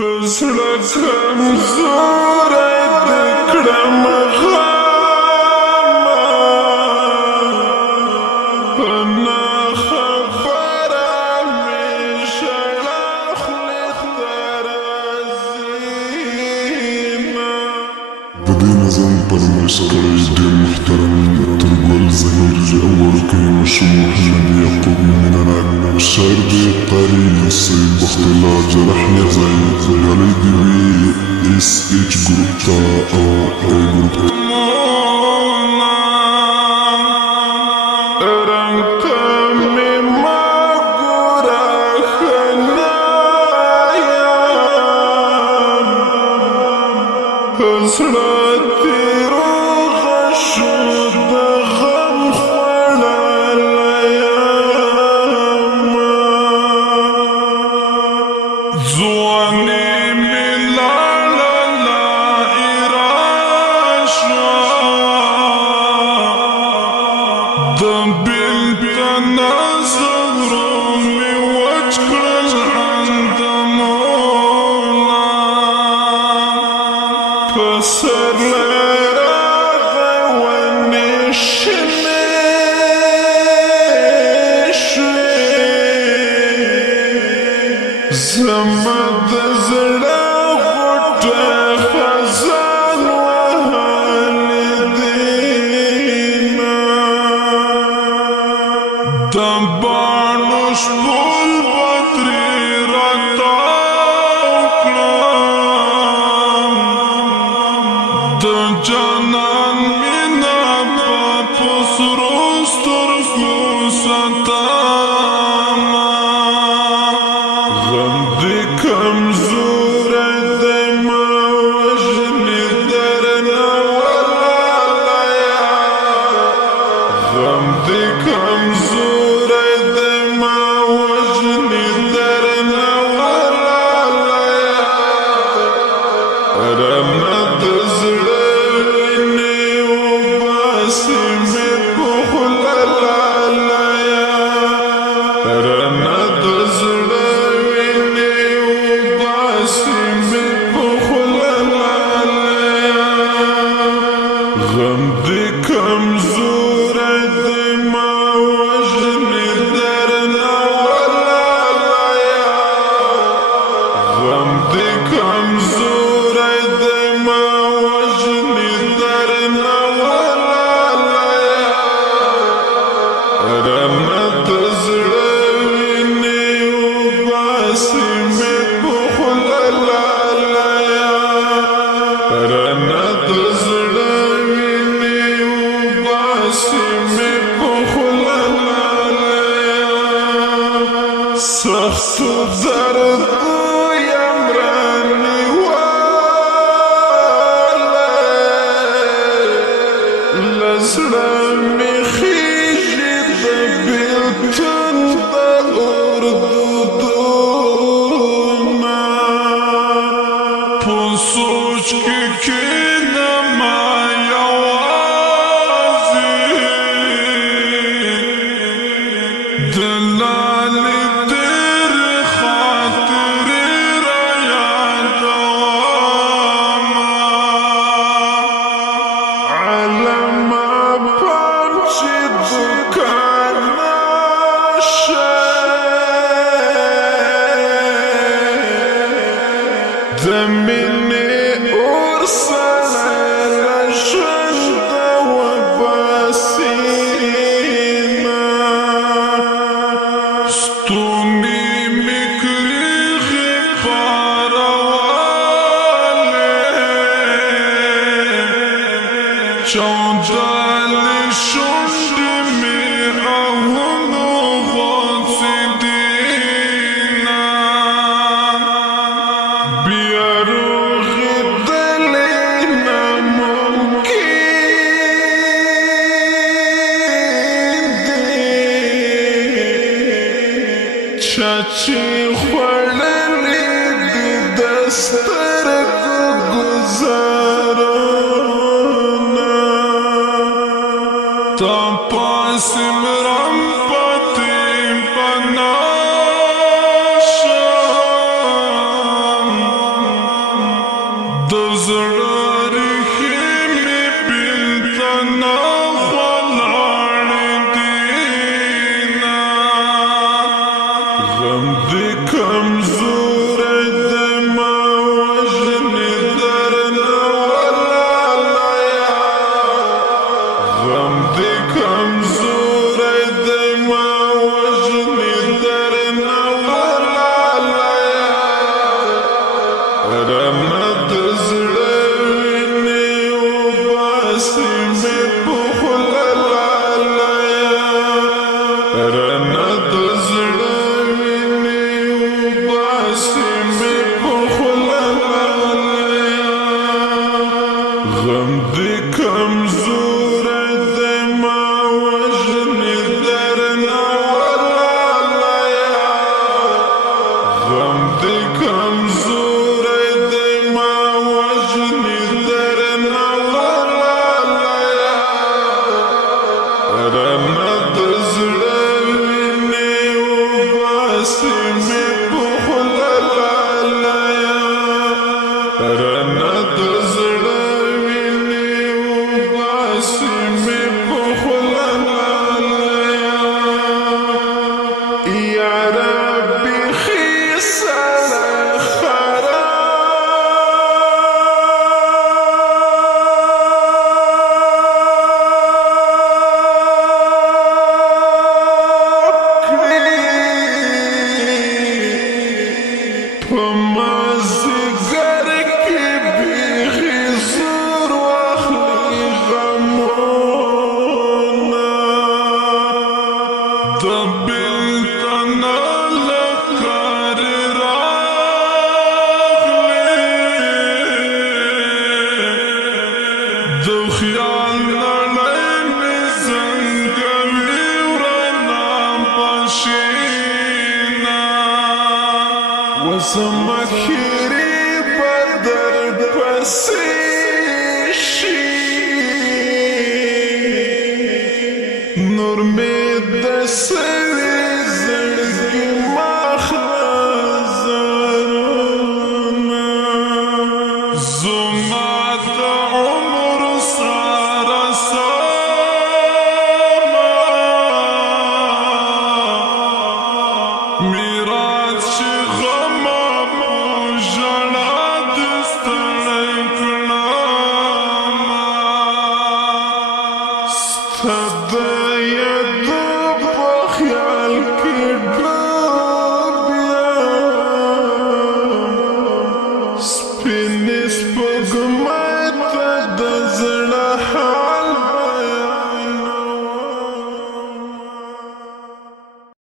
زړه کمزوری دې کړم غمه نه خبره مې ژړا خولې ته راځينه. د دې نظم فرمایش کړی ډېر محترم ترګل ظهیر او وړوکی مشهور نبي یعقوب مینهناک شاعر دی قاري سید بخت الله جرح یزای ډالۍ دې وي اس ایچ ګروپ ته او ای ګروپ رنګ ته مې مه ګوره ښه نه یم زړه دې روغه شو د غم خوړلی یمه ځواني مې لاړه لایره شوه د بېلتون نظرو مې وچ کړل اندامونه پسرلی راغی ونې شنې شوې زما د زړه غوټه خزان وهلې دینه د باڼو شپول به ترې راتاو کړم د جانان مینه به په سرو سترګو ساتمه غم دې کمزوری دی مه وژنې درنه ولالیه غم دې کمزوری دی مه وژنې درنه ولالیه رانه د زړه وینې وباسي مې په خوله لالیه رانه د زړه وینې وباسي مې په خوله لالیه غم دې کمزوری دی مه وژنې درنه ولالیه غم دې کمزوری دی مه وژنې درنه ولالیه رانه د زړه وینې وباسي مې په خوله لالیه رانه د زړه وینې وباسي مې په خوله لالیه سختو دردو یم رانیولی له زړه مې خیژي د بېلتون د اور دودونه په سوچ کې کښېنمه یوازې د لالې تېرې خاطرې رایادومه علمه پام چې دوکان نشه د مینې اور سره له ژونده وباسینه ستونی مې کړېږي پارولې چاودلې شونډې مې آهونو غوڅېدینه بیا روغېدلې ناممکن دي چا چې خوړلې دي د سترګو ګزارونه تا پاسې مرم پاتې په ناشم مازدیګر کې بیخي زور واخلي غمونه د بېلتون له کارې راغلې د خیال نړۍ مې زنګوي ورانه پشینه وزما خیرې به در پسې شي نور مې د سوي زړګي مخله زرونه زما د عمر سره سمه میراث چې غمه په ژړا دې ستړی کړمه ستا د یادو په خیال کې ډوب یم سپینې سپوږمۍ